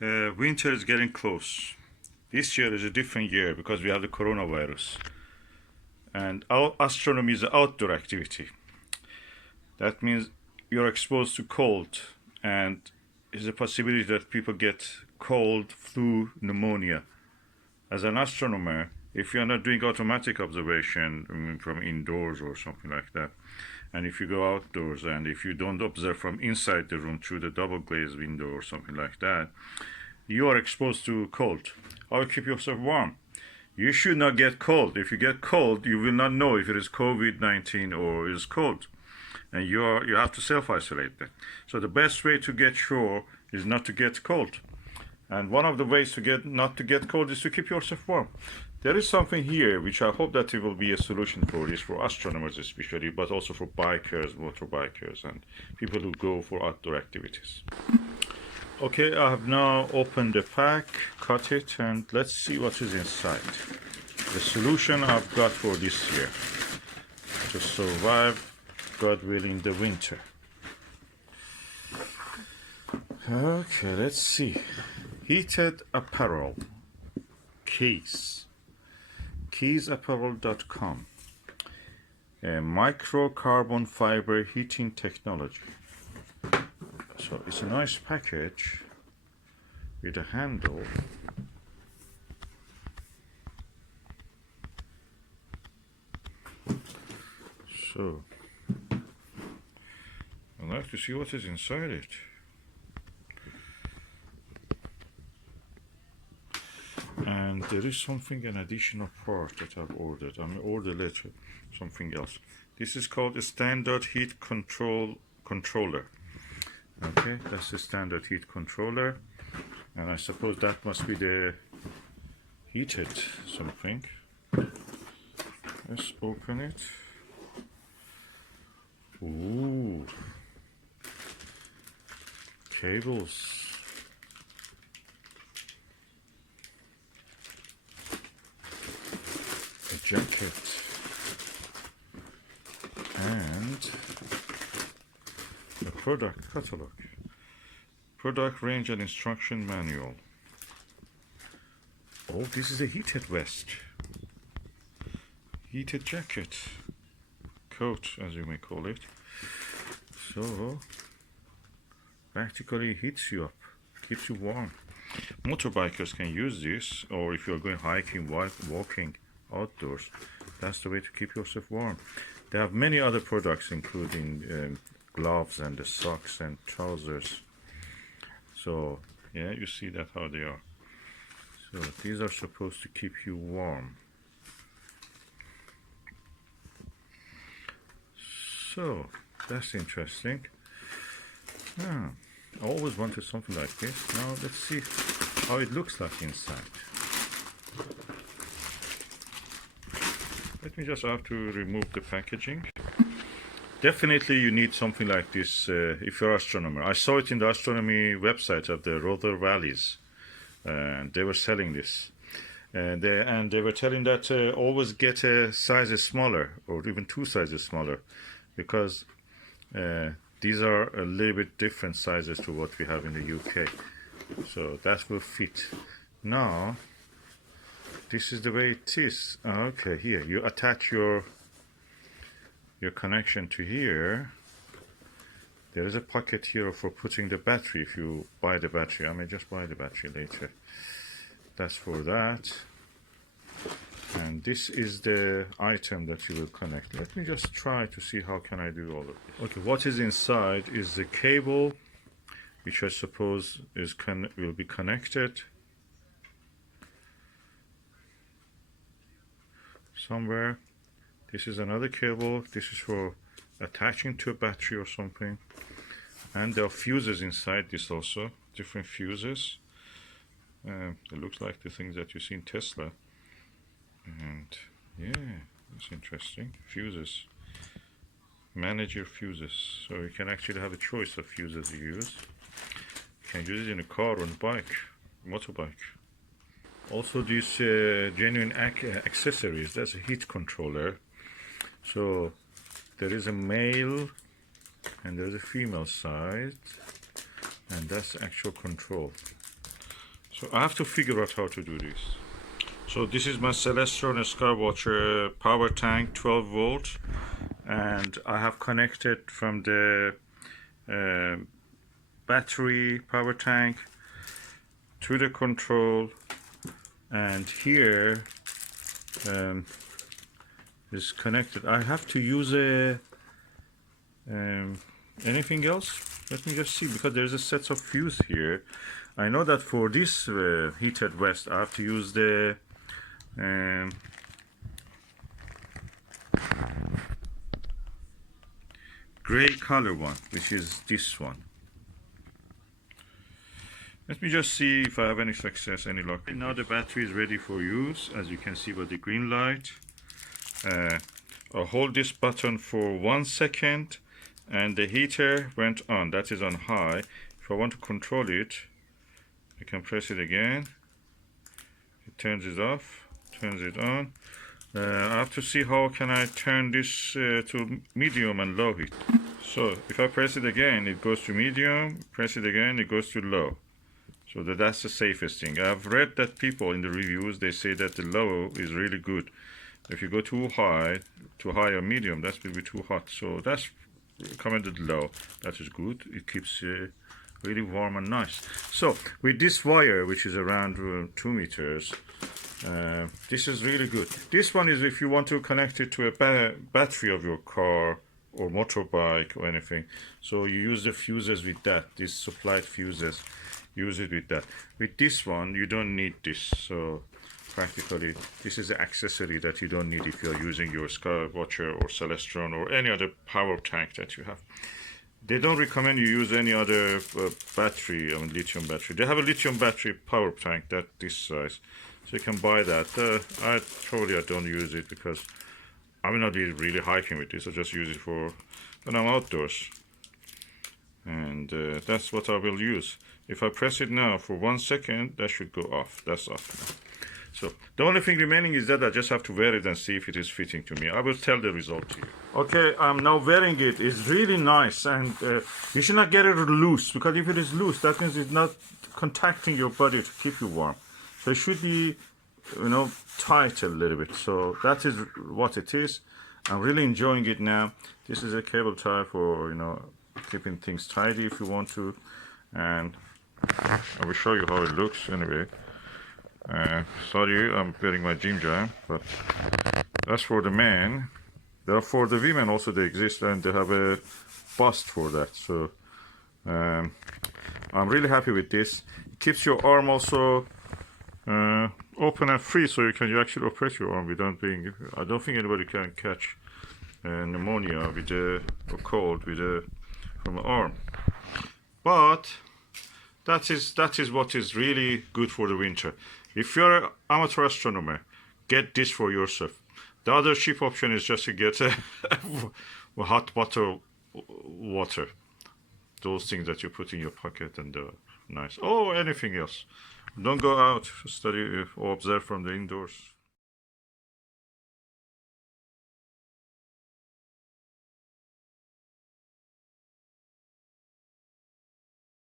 Winter is getting close. This year is a different year because we have the coronavirus. And our astronomy is an outdoor activity. That means you're exposed to cold, and there's a possibility that people get cold, flu, pneumonia. As an astronomer, if you're not doing automatic observation from indoors or something like that, and if you go outdoors and if you don't observe from inside the room through the double glazed window or something like that, you are exposed to cold. How to keep yourself warm? You should not get cold. If you get cold, you will not know if it is COVID-19 or is cold, and you have to self-isolate that. So the best way to get sure is not to get cold. And one of the ways to get not to get cold is to keep yourself warm. There is something here which I hope that it will be a solution for this, for astronomers especially, but also for bikers, motorbikers, and people who go for outdoor activities. Okay, I have now opened the pack, cut it, and let's see what is inside. The solution I've got for this year to survive, God willing, the winter. Okay, let's see. Heated apparel, Keis, keisapparel.com, a micro-carbon fiber heating technology. So it's a nice package with a handle. So I'd like to see what is inside it. And there is something, an additional part that I've ordered. I'm order later something else. This is called a standard heat controller. Okay, that's the standard heat controller, and I suppose that must be the heated something. Let's open it. Ooh, cables. A jacket. And the product catalog, product range and instruction manual. Oh, this is a heated vest, heated jacket, coat as you may call it. So practically heats you up, keeps you warm. Motorbikers can use this, or if you're going hiking, walking outdoors, that's the way to keep yourself warm. They have many other products including gloves and the socks and trousers. So yeah, you see that how they are. So these are supposed to keep you warm. So that's interesting. I always wanted something like this. Now let's see how it looks like inside. Let me just have to remove the packaging. Definitely you need something like this if you're an astronomer. I saw it in the astronomy website of the Rother Valleys, and they were selling this. And they were telling that always get a size smaller, or even 2 sizes smaller, because these are a little bit different sizes to what we have in the UK. So that will fit. Now, this is the way it is. Okay, here, you attach your connection to here. There is a pocket here for putting the battery if you buy the battery. I may just buy the battery later. That's for that. And this is the item that you will connect. Let me just try to see how can I do all of this. Okay, what is inside is the cable, which I suppose is will be connected somewhere. This is another cable. This is for attaching to a battery or something. And there are fuses inside this also, different fuses. It looks like the things that you see in Tesla. And yeah, that's interesting. Fuses. Manage your fuses. So you can actually have a choice of fuses you use. You can use it in a car or a bike, motorbike. Also these genuine accessories. That's a heat controller. So there is a male and there's a female side, and that's actual control. So I have to figure out how to do this. So this is my Celestron Skywatcher power tank, 12 volt, and I have connected from the battery power tank to the control, and here is connected. I have to use a anything else? Let me just see, because there's a set of fuse here. I know that for this heated vest I have to use the gray color one, which is this one. Let me just see if I have any success, any luck. Now the battery is ready for use, as you can see by the green light. I'll hold this button for 1 second and the heater went on. That is on high. If I want to control it, I can press it again. It turns it off, turns it on. I have to see how can I turn this to medium and low heat. So if I press it again, it goes to medium. Press it again, it goes to low. So that's the safest thing. I've read that people in the reviews, they say that the low is really good. If you go too high or medium, that will be too hot. So that's recommended low. That is good. It keeps really warm and nice. So with this wire, which is around 2 meters, this is really good. This one is if you want to connect it to a battery of your car or motorbike or anything. So you use the fuses with that, these supplied fuses. Use it with that. With this one, you don't need this. So practically, this is an accessory that you don't need if you're using your Skywatcher or Celestron or any other power tank that you have. They don't recommend you use any other battery, lithium battery. They have a lithium battery power tank that this size, so you can buy that. I don't use it because I'm not really hiking with this. I just use it for when I'm outdoors, and that's what I will use. If I press it now for 1 second, that should go off. That's off now. So the only thing remaining is that I just have to wear it and see if it is fitting to me. I will tell the result to you. Okay, I'm now wearing it. It's really nice, and you should not get it loose, because if it is loose, that means it's not contacting your body to keep you warm. So it should be, tight a little bit. So that is what it is. I'm really enjoying it now. This is a cable tie for keeping things tidy if you want to, and I will show you how it looks anyway. Sorry, I'm wearing my gym jam, but that's for the men. For the women also they exist, and they have a bust for that. So I'm really happy with this. It keeps your arm also open and free, so you actually operate your arm without being. I don't think anybody can catch pneumonia with or cold from an arm. But that is what is really good for the winter. If you're an amateur astronomer, get this for yourself. The other cheap option is just to get a hot bottle water. Those things that you put in your pocket and nice. Oh, anything else. Don't go out, study or observe from the indoors.